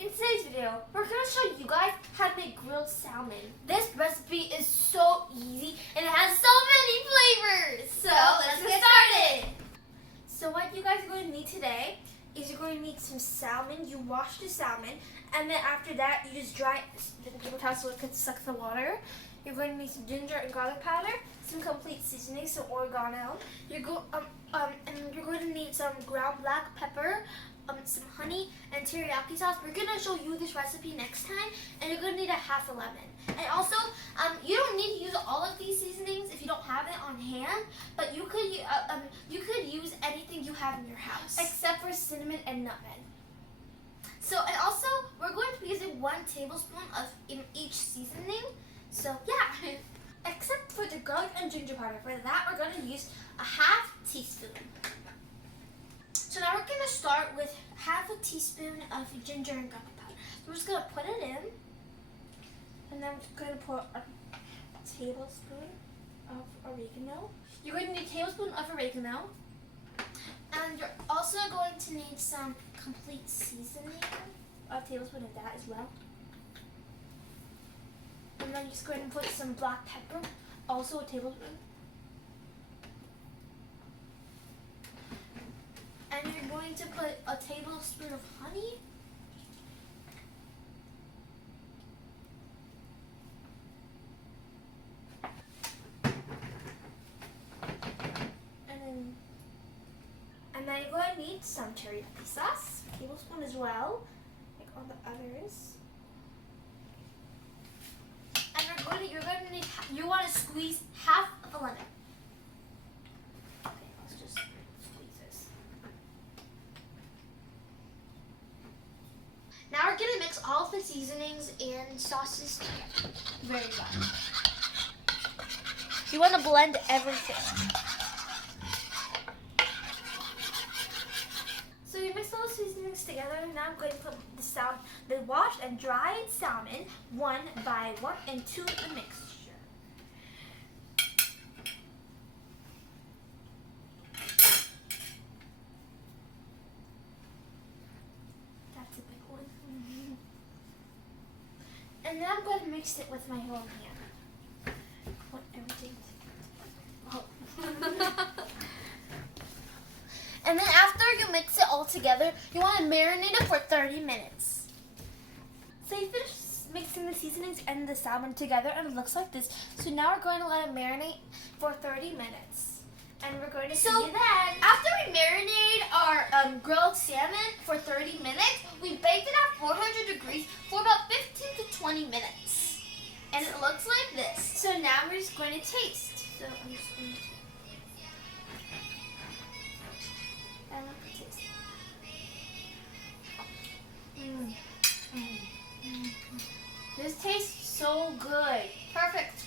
in today's video, we're going to show you guys how to make grilled salmon. This recipe is so easy and it has so many flavors. So let's get started. So what you guys are going to need today is you're going to need some salmon. You wash the salmon, and then after that you just dry it in a paper towel so it can suck the water. You're going to need some ginger and garlic powder, some complete seasonings, some oregano. And you're going to need some ground black pepper, some honey, and teriyaki sauce. We're going to show you this recipe next time, and you're going to need a half a lemon. And also, you don't need to use all of these seasonings if you don't have it on hand, but you could use anything you have in your house, except for cinnamon and nutmeg. So, and also, we're going to be using 1 tablespoon of each seasoning. So yeah, except for the garlic and ginger powder. For that, we're going to use a half teaspoon. So now we're going to start with half a teaspoon of ginger and garlic powder. So we're just going to put it in, and then we're going to put a tablespoon of oregano. You're going to need a tablespoon of oregano, and you're also going to need some complete seasoning, a tablespoon of that as well. And then just go ahead and put some black pepper, also a tablespoon. And you're going to put a tablespoon of honey. And then you're going to need some teriyaki sauce, a tablespoon as well, like all the others. You want to squeeze half of a lemon. Okay, let's just squeeze this. Now we're going to mix all of the seasonings and sauces together very well. You want to blend everything. So you mix all the seasonings together. Now I'm going to put the washed and dried salmon one by one into the mixture. That's a big one. And then I'm going to mix it with my own hand. Put everything together. Oh. And then after you mix it all together, you want to marinate it for 30 minutes. So you finish mixing the seasonings and the salmon together, and it looks like this. So now we're going to let it marinate for 30 minutes. And we're going to see you then. After we marinate our grilled salmon for 30 minutes, we baked it at 400 degrees for about 15 to 20 minutes. And it looks like this. So now we're just going to taste. So I'm just going to taste. This tastes so good. Perfect.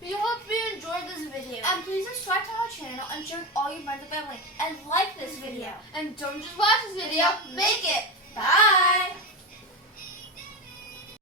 We hope you enjoyed this video. And please subscribe to our channel and share with all your friends and family. And like this video. And don't just watch this video, make it. Bye.